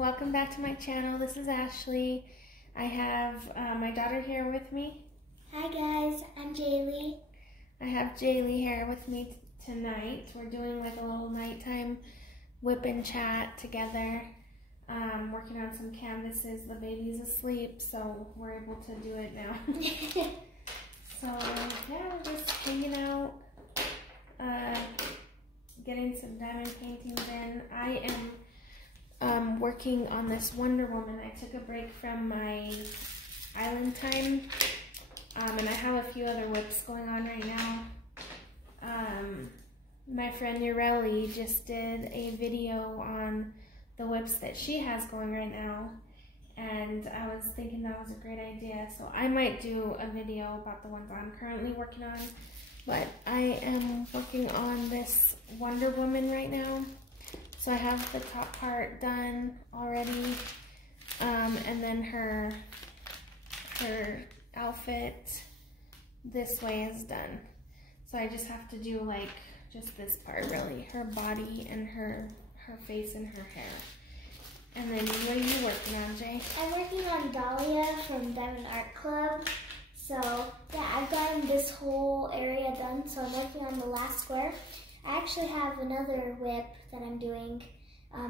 welcome back to my channel. This is Ashley. I have my daughter here with me. Hi guys, I'm Jaylee. I have Jaylee here with me tonight. We're doing like a little nighttime whip and chat together. Working on some canvases. The baby's asleep, so we're able to do it now. So yeah, we're just hanging out, getting some diamond paintings in. I am working on this Wonder Woman. I took a break from my island time, and I have a few other whips going on right now. My friend Ureli just did a video on the whips that she has going right now, and I was thinking that was a great idea, so I might do a video about the ones I'm currently working on. But I am working on this Wonder Woman right now. So I have the top part done already, and then her outfit this way is done. So I just have to do like just this part really, her body and her face and her hair. And then what are you working on, Jay? I'm working on Dahlia from Diamond Art Club. So yeah, I've gotten this whole area done, so I'm working on the last square. I actually have another whip that I'm doing,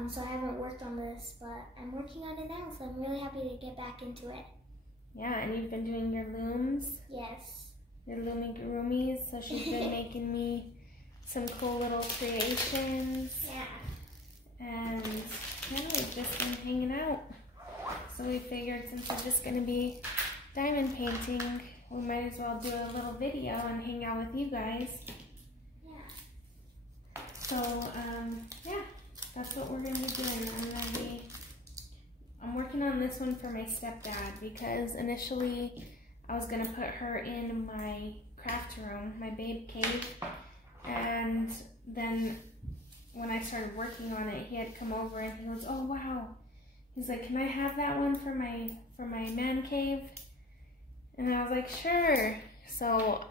so I haven't worked on this, but I'm working on it now, so I'm really happy to get back into it. Yeah, and you've been doing your looms? Yes. Your loomy-groomies, so she's been making me some cool little creations. Yeah. And yeah, we've just been hanging out. So we figured since we're just going to be diamond painting, we might as well do a little video and hang out with you guys. Yeah. So, yeah, that's what we're going to be doing. I'm working on this one for my stepdad because initially I was going to put her in my craft room, my babe cave, and then when I started working on it, he had come over and he goes, "Oh wow," he's like, "Can I have that one for my man cave?" And I was like, "Sure." So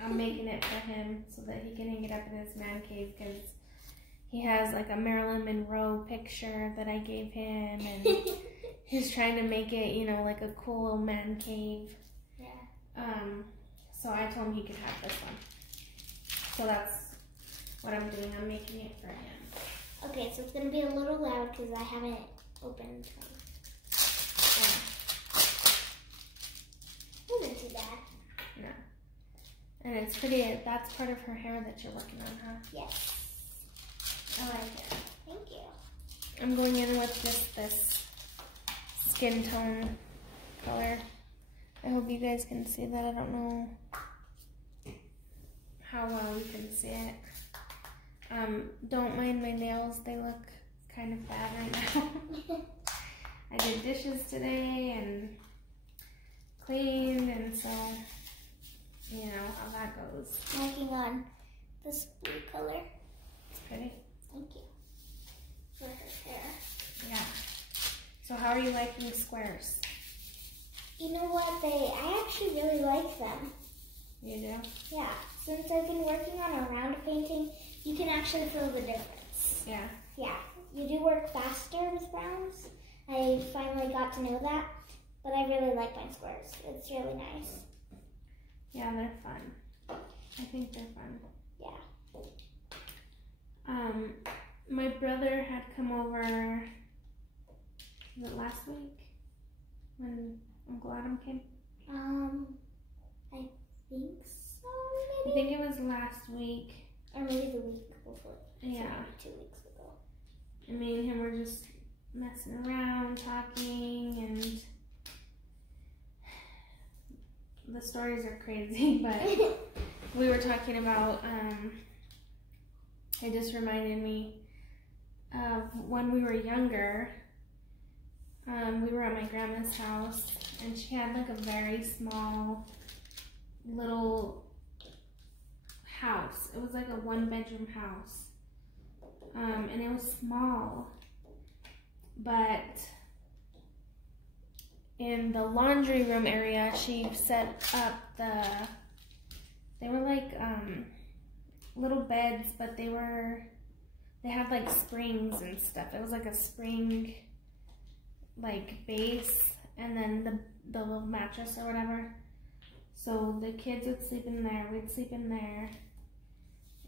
I'm making it for him so that he can hang it up in his man cave because he has like a Marilyn Monroe picture that I gave him, and he's trying to make it, you know, like a cool little man cave. Yeah. So I told him he could have this one. So that's what I'm doing. I'm making it for him. Okay, so it's going to be a little loud because I haven't opened them. Wasn't too bad. No. And it's pretty, that's part of her hair that you're working on, huh? Yes. I like it. Thank you. I'm going in with just this skin tone color. I hope you guys can see that. I don't know how well you can see it. Don't mind my nails. They look kind of bad right now. I did dishes today and cleaned, and so you know how that goes. I'm working on this blue color. It's pretty. Thank you. For her hair. Yeah. So how are you liking squares? You know what? I actually really like them. You do? Yeah. Since I've been working on a round painting, you can actually feel the difference. Yeah. Yeah. You do work faster with rounds. I finally got to know that. But I really like my squares. It's really nice. Yeah, they're fun. I think they're fun. Yeah. My brother had come over, was it last week when Uncle Adam came? I think so, I maybe? think it was last week. Or maybe the week before. Yeah. So maybe 2 weeks ago. And me and him were just messing around, talking, and the stories are crazy, but we were talking about, it just reminded me of when we were younger. We were at my grandma's house, and she had like a very small little house. It was like a 1-bedroom house, and it was small, but in the laundry room area, she set up they were like little beds, but they had like springs and stuff. It was like a spring like base and then the little mattress or whatever. So the kids would sleep in there, we'd sleep in there.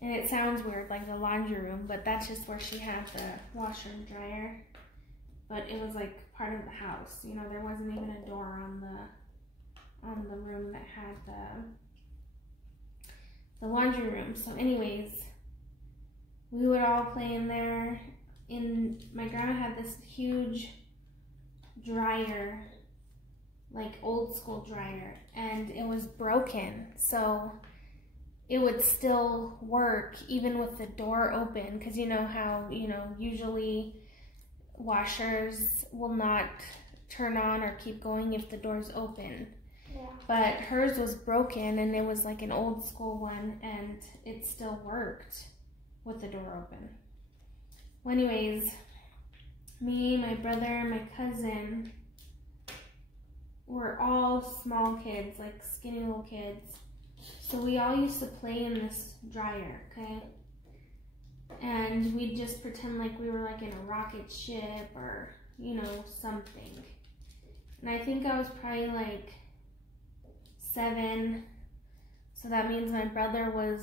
And it sounds weird, like the laundry room, but that's just where she had the washer and dryer. But it was like part of the house, you know, there wasn't even a door on the room that had the laundry room. So anyways, we would all play in there. My grandma had this huge dryer, like old school dryer, and it was broken, so it would still work even with the door open, because you know how, you know, usually washers will not turn on or keep going if the door's open. Yeah. But hers was broken, and it was like an old school one, and it still worked with the door open. Well, anyways, me, my brother, my cousin, we're all small kids, like skinny little kids. So we all used to play in this dryer, okay? And we'd just pretend like we were like in a rocket ship or, you know, something. And I think I was probably like 7. So that means my brother was,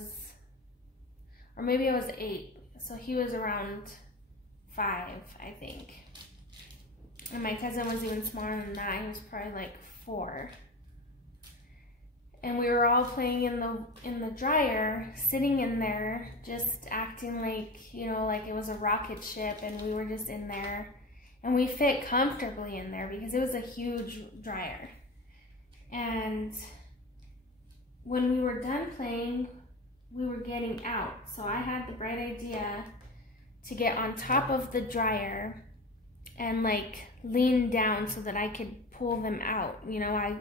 or maybe I was 8. So he was around 5, I think. And my cousin was even smaller than that. He was probably like 4. And we were all playing in the dryer, sitting in there, just acting like, you know, like it was a rocket ship, and we were just in there. And we fit comfortably in there because it was a huge dryer. And when we were done playing, we were getting out. So I had the bright idea to get on top of the dryer and like lean down so that I could pull them out. You know,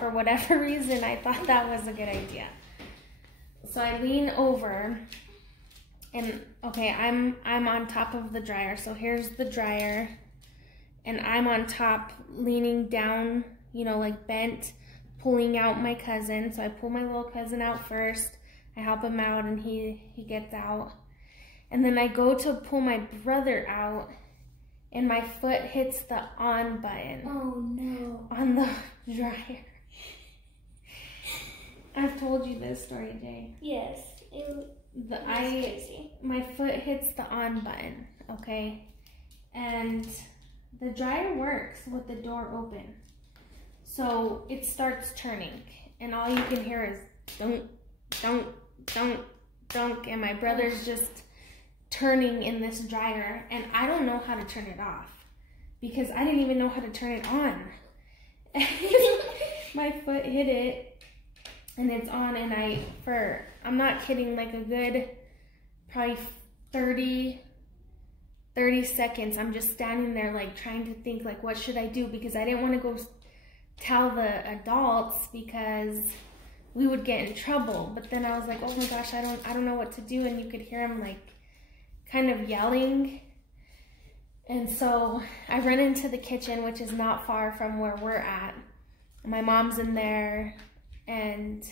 for whatever reason, I thought that was a good idea. So I lean over, and okay, I'm on top of the dryer. So here's the dryer, and I'm on top, leaning down, you know, like bent, pulling out my cousin. So I pull my little cousin out first. I help him out, and he gets out. And then I go to pull my brother out, and my foot hits the on button. Oh no. On the dryer. I've told you this story, Jay. Yes. Crazy. My foot hits the on button, okay? And the dryer works with the door open. So it starts turning, and all you can hear is dunk, dunk, dunk, dunk, and my brother's just turning in this dryer, and I don't know how to turn it off because I didn't even know how to turn it on. My foot hit it, and it's on, and I'm not kidding, like a good probably 30 seconds, I'm just standing there like trying to think like, what should I do? Because I didn't want to go tell the adults because we would get in trouble. But then I was like, oh my gosh, I don't know what to do. And you could hear him like kind of yelling. And so I run into the kitchen, which is not far from where we're at. My mom's in there, and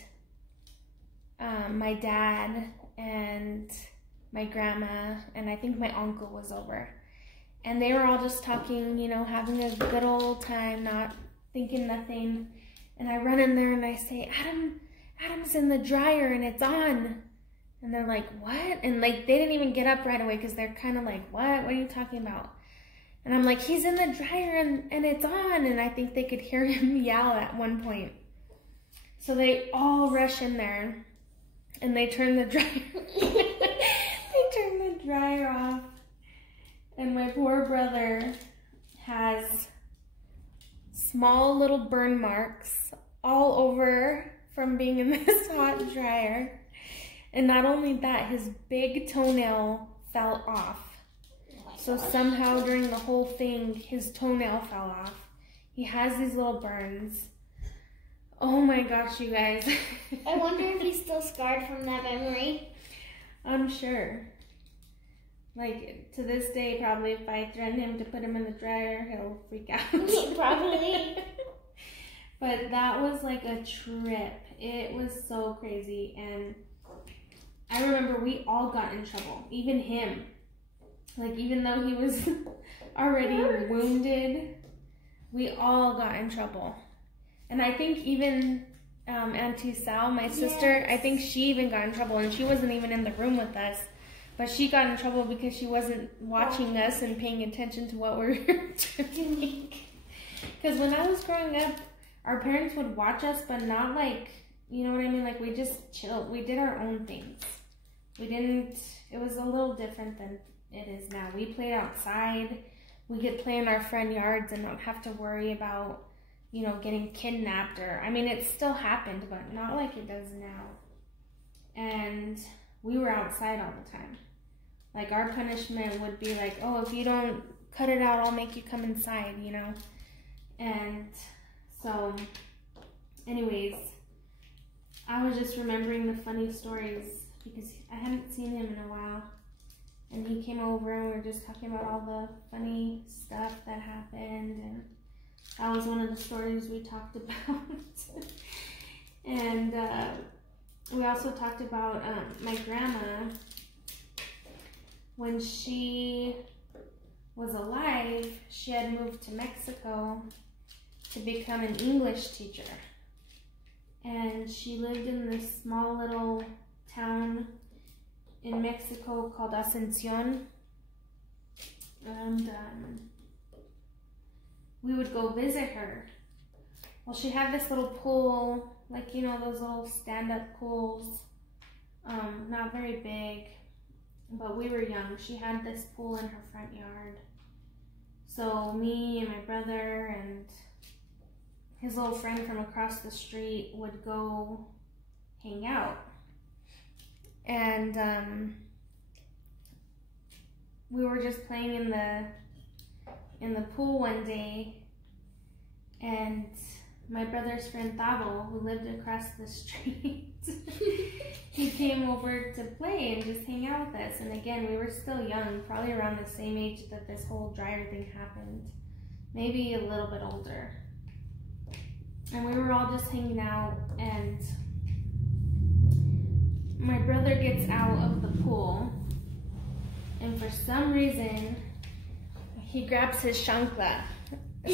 my dad and my grandma, and I think my uncle was over. And they were all just talking, you know, having a good old time, not thinking nothing. And I run in there and I say, Adam's in the dryer and it's on. And they're like, what? And like, they didn't even get up right away because they're kind of like, what are you talking about? And I'm like, he's in the dryer and it's on. And I think they could hear him yell at one point. So they all rush in there and they turn the dryer, they turn the dryer off. And my poor brother has small little burn marks all over from being in this hot dryer. And not only that, his big toenail fell off. So somehow during the whole thing, his toenail fell off. He has these little burns. Oh my gosh, you guys. I wonder if he's still scarred from that memory. I'm sure. Like, to this day, probably if I threaten him to put him in the dryer, he'll freak out. Probably. But that was like a trip. It was so crazy. And I remember we all got in trouble. Even him. Like, even though he was already wounded, we all got in trouble. And I think even Auntie Sal, my sister, I think she even got in trouble, and she wasn't even in the room with us. But she got in trouble because she wasn't watching us and paying attention to what we were doing. Because when I was growing up, our parents would watch us, but not like, you know what I mean? Like, we just chilled. We did our own things. We didn't, it was a little different than it is now. We played outside. We could play in our front yards and not have to worry about, you know, getting kidnapped or, I mean, it still happened, but not like it does now. And we were outside all the time. Like, our punishment would be like, oh, if you don't cut it out, I'll make you come inside, you know? And so, anyways, I was just remembering the funny stories because I hadn't seen him in a while. And he came over and we were just talking about all the funny stuff that happened. And that was one of the stories we talked about. And we also talked about my grandma. When she was alive, she had moved to Mexico to become an English teacher. And she lived in this small little town in Mexico called Asunción. And we would go visit her. Well, she had this little pool, like, you know, those little stand-up pools. Not very big, but we were young. She had this pool in her front yard. So me and my brother and his little friend from across the street would go hang out. And we were just playing in the pool one day, and my brother's friend Tavo, who lived across the street, he came over to play and just hang out with us. And again, we were still young, probably around the same age that this whole dryer thing happened, maybe a little bit older. And we were all just hanging out, and my brother gets out of the pool, and for some reason, he grabs his chancla.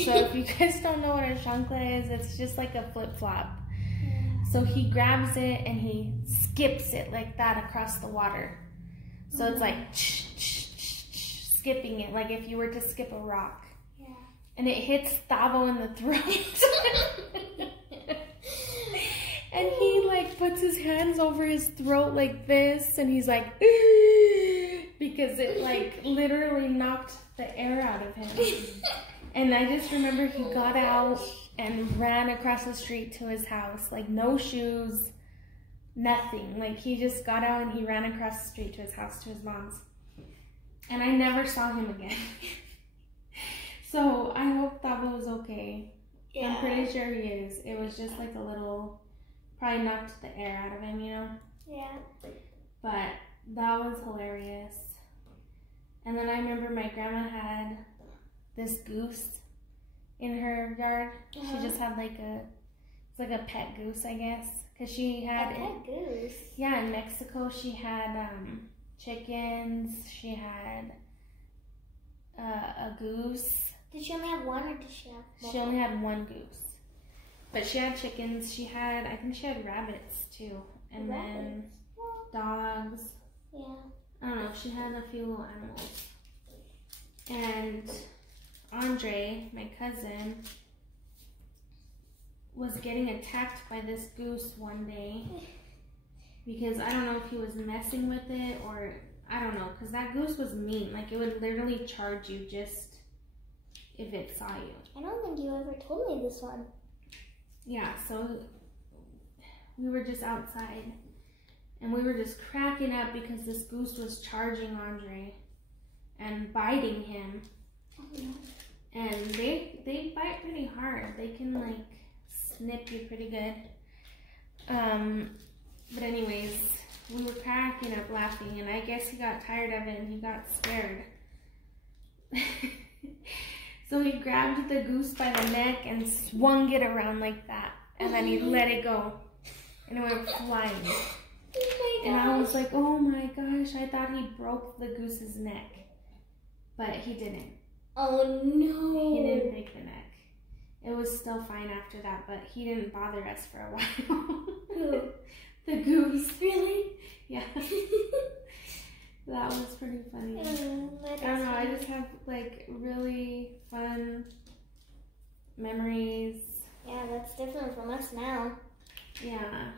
So if you guys don't know what a chancla is, it's just like a flip-flop. So he grabs it and he skips it like that across the water. So it's like skipping it, like if you were to skip a rock. Yeah. And it hits Tavo in the throat. And he like puts his hands over his throat like this, and he's like, because it like literally knocked the air out of him. And I just remember he got out and ran across the street to his house, like no shoes, nothing. Like he just got out and he ran across the street to his house, to his mom's. And I never saw him again. So I hope Tavo was okay. Yeah. I'm pretty sure he is. It was just like a little, probably knocked the air out of him, you know? Yeah. But that was hilarious. And then I remember my grandma had this goose in her yard. She just had like it's like a pet goose, I guess. Because she had... A pet goose? Yeah, in Mexico she had chickens. She had a goose. Did she only have one, or did she have multiple? She only had one goose. But she had chickens. She had, I think she had rabbits too. And then dogs. Yeah. I don't know. She had a few little animals. And Andre, my cousin, was getting attacked by this goose one day. Because I don't know if he was messing with it or, I don't know. Because that goose was mean. Like, it would literally charge you just if it saw you. I don't think you ever told me this one. Yeah, so we were just outside and we were just cracking up because this goose was charging Andre and biting him. Oh, no. And they bite pretty hard. They can like snip you pretty good. But anyways, we were cracking up laughing, and I guess he got tired of it and he got scared. So he grabbed the goose by the neck and swung it around like that. And then he let it go. And it went flying. Oh, and I was like, oh my gosh, I thought he broke the goose's neck. But he didn't. Oh no. He didn't break the neck. it was still fine after that, but he didn't bother us for a while. Who? The goose. Really? Yeah. That was pretty funny. I That's don't know, I funny. just have like really fun memories. Yeah, that's different from us now. Yeah.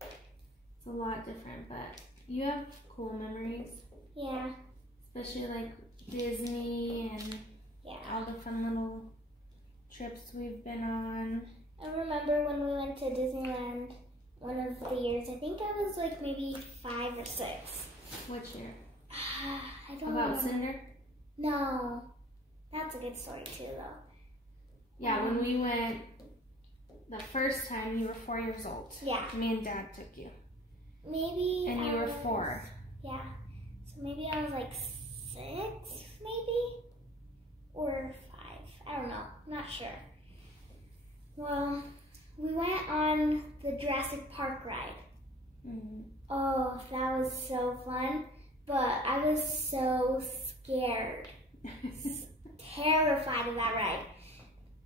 It's a lot different, but you have cool memories. Yeah. Especially like Disney and Yeah. all the fun little trips we've been on. I remember when we went to Disneyland one of the years. I think I was like maybe 5 or 6. Which year? I don't About know. Cinder? No. That's a good story too, though. Yeah, when we went the first time, you were 4 years old. Yeah. Me and Dad took you. Maybe. And you I were was- 4. Yeah. So maybe I was like 6, maybe? Or 5. I don't know. I'm not sure. Well, we went on the Jurassic Park ride. Mm-hmm. Oh, that was so fun. But I was so scared. Terrified of that ride.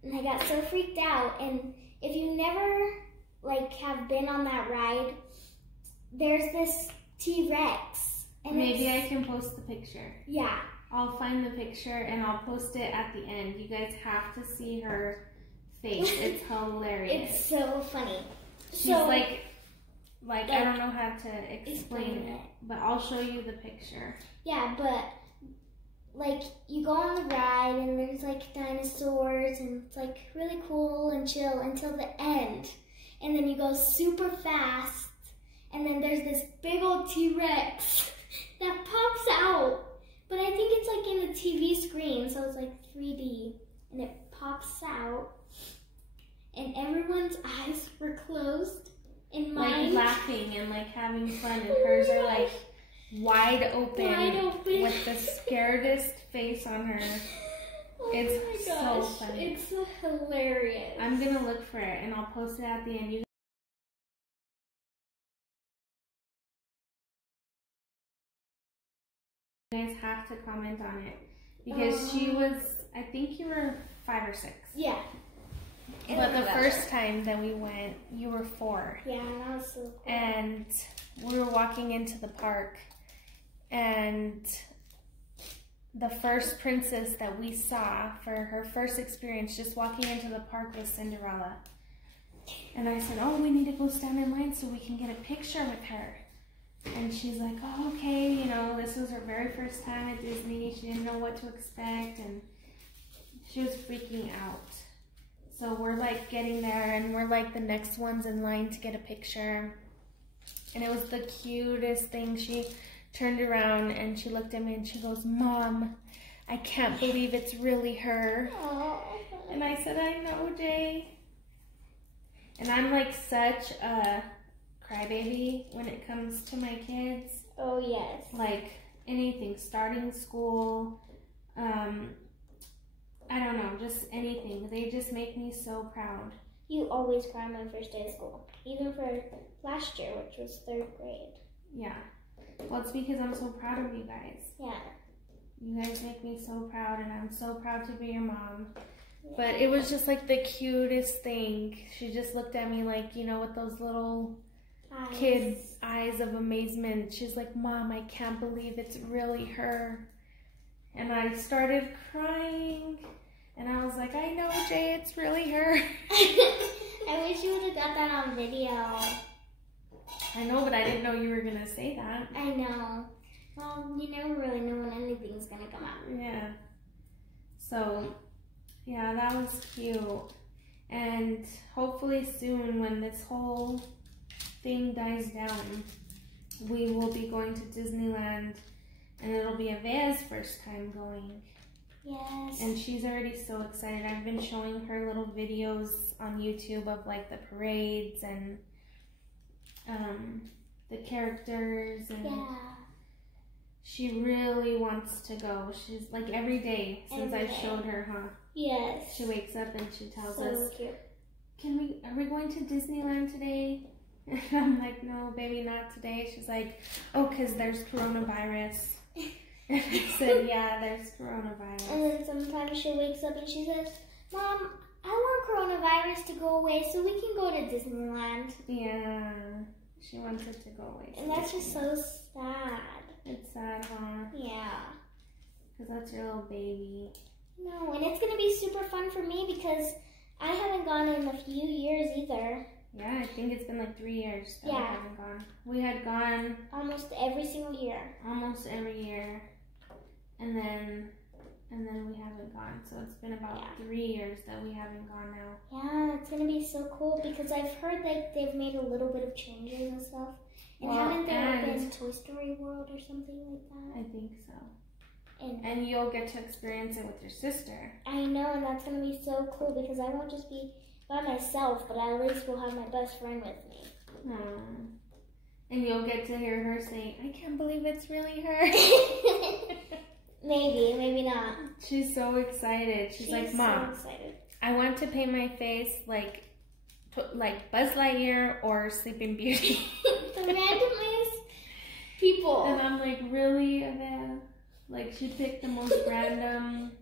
And I got so freaked out. And if you never like have been on that ride, there's this T-Rex. And Maybe it's- I can post the picture. Yeah. I'll find the picture and I'll post it at the end. You guys have to see her face. It's hilarious. It's so funny. She's like I don't know how to explain explain it, it. but I'll show you the picture. Yeah, but like you go on the ride and there's like dinosaurs and it's like really cool and chill until the end. And then you go super fast and then there's this big old T-Rex that pops out. But I think it's like in the TV screen, so it's like 3D. And it pops out and everyone's eyes were closed. And mine Like laughing and like having fun, and hers are like wide open, with the scaredest face on her. Oh It's my so gosh, funny. It's so hilarious. I'm gonna look for it and I'll post it at the end. You guys have to comment on it because she was, I think you were 5 or 6. Yeah. But the first time that we went, you were 4. Yeah, that was so cool. And we were walking into the park, and the first princess that we saw for her first experience just walking into the park was Cinderella. And I said, oh, we need to go stand in line so we can get a picture with her. And she's like, oh, okay, you know, this was her very first time at Disney. She didn't know what to expect, and she was freaking out. So we're like getting there and we're like the next ones in line to get a picture. And it was the cutest thing. She turned around and she looked at me and she goes, Mom, I can't believe it's really her. Aww. And I said, I know, Jay. And I'm like such a crybaby when it comes to my kids. Oh, yes. Like anything, starting school, I don't know, just anything. They just make me so proud. You always cry my first day of school. Even for last year, which was 3rd grade. Yeah. Well, it's because I'm so proud of you guys. Yeah. You guys make me so proud, and I'm so proud to be your mom. But it was just like the cutest thing. She just looked at me like, you know, with those little kids' eyes of amazement. She's like, Mom, I can't believe it's really her. And I started crying. And I was like, I know, Jay, it's really her. I wish you would have got that on video. I know, but I didn't know you were going to say that. I know. Well, you never really know when anything's going to come out. Yeah. So, yeah, that was cute. And hopefully soon, when this whole thing dies down, we will be going to Disneyland, and it'll be Avea's first time going. Yes. And she's already so excited. I've been showing her little videos on YouTube of like the parades and the characters, and yeah. she really wants to go. She's like every day since Every I day. showed her, huh? Yes. She wakes up and she tells so us, cute. are we going to Disneyland today? And I'm like, no, baby, not today. She's like, oh, because there's coronavirus. And I said, yeah, there's coronavirus. And then sometimes she wakes up and she says, Mom, I want coronavirus to go away so we can go to Disneyland. Yeah, she wants it to go away. And that's just so sad. It's sad, huh? Yeah. Because that's your little baby. No, and it's going to be super fun for me because I haven't gone in a few years either. Yeah, I think it's been like 3 years that Yeah. we haven't gone. We had gone Almost every single year. almost every year, and then we haven't gone. So it's been about 3 years that we haven't gone now. Yeah, it's going to be so cool because I've heard like they've made a little bit of changes and stuff. And haven't there been Toy Story World or something like that? I think so. And you'll get to experience it with your sister. I know, and that's going to be so cool because I won't just be by myself, but at least we'll have my best friend with me. And you'll get to hear her say, I can't believe it's really her. Maybe, maybe not. She's so excited. She's like, Mom, so excited. I want to paint my face like Buzz Lightyear or Sleeping Beauty. The randomest people. And I'm like, really, Adele? Like, she picked the most random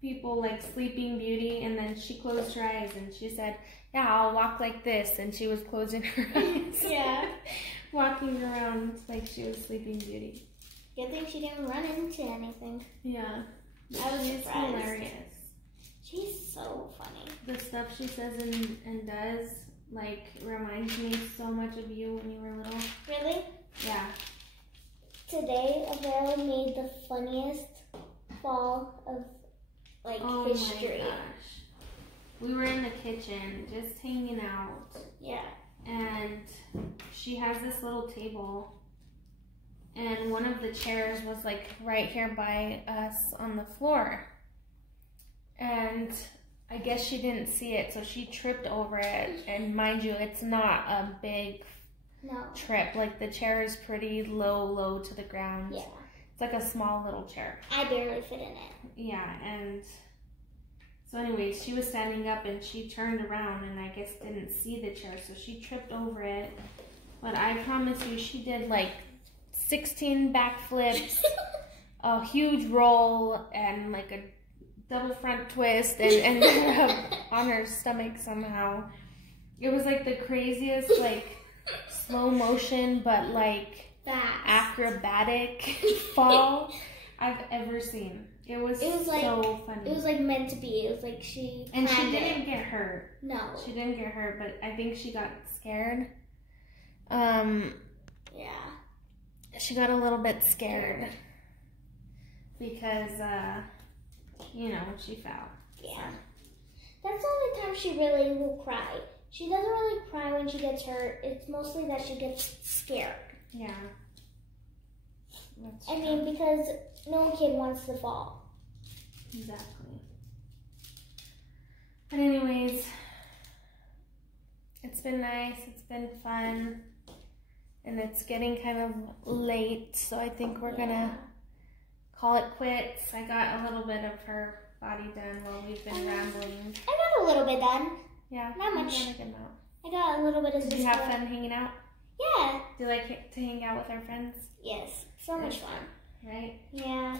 people, like Sleeping Beauty, and then she closed her eyes and she said, yeah, I'll walk like this, and she was closing her eyes. Yeah. Walking around like she was Sleeping Beauty. Good thing she didn't run into anything. Yeah. I was She's surprised. hilarious. She's so funny. The stuff she says and does, like, reminds me so much of you when you were little. Really? Yeah. Today, Avera made the funniest fall of, like, history. My gosh. We were in the kitchen just hanging out. Yeah. And she has this little table. And one of the chairs was, like, right here by us on the floor. And I guess she didn't see it, so she tripped over it. And mind you, it's not a big trip. Like, the chair is pretty low to the ground. Yeah. It's like a small little chair. I barely fit in it. Yeah, and so anyways, she was standing up and she turned around and I guess didn't see the chair, so she tripped over it. But I promise you, she did like 16 backflips, a huge roll, and like a double front twist, and ended up on her stomach somehow. It was like the craziest, like, slow motion, but like acrobatic fall I've ever seen. It was so like, funny. It was like meant to be. It was like she didn't get hurt. No. She didn't get hurt, but I think she got scared. Yeah. She got a little bit scared because, you know, she fell. Yeah. That's the only time she really will cry. She doesn't really cry when she gets hurt. It's mostly that she gets scared. Yeah. I mean, because no kid wants to fall. Exactly. But anyways, it's been nice. It's been fun. And it's getting kind of late, so I think we're gonna call it quits. I got a little bit of her body done while we've been rambling. I got a little bit done. Yeah. Not much. A good amount. I got a little bit of Did you have fun hanging out? Yeah. Do you like to hang out with our friends? Yes. So much fun. Right? Yeah.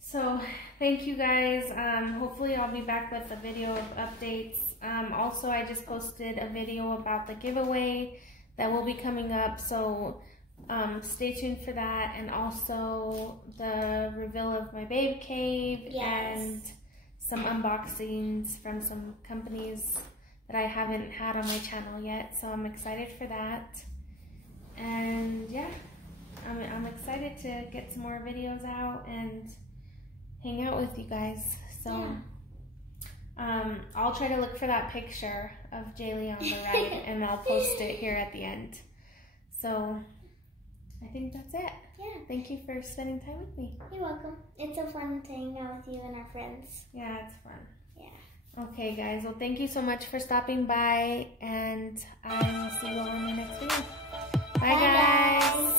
So, thank you guys. Hopefully I'll be back with a video of updates. Also, I just posted a video about the giveaway that will be coming up, so stay tuned for that. And also the reveal of my babe cave and some unboxings from some companies that I haven't had on my channel yet, so I'm excited for that. And yeah, I'm excited to get some more videos out and hang out with you guys. So I'll try to look for that picture of Jaylee on the right and I'll post it here at the end. So I think that's it. Yeah. Thank you for spending time with me. You're welcome. It's so fun to hang out with you and our friends. Yeah, it's fun. Yeah. Okay, guys. Well, thank you so much for stopping by, and I will see you all in the next video. Bye, guys.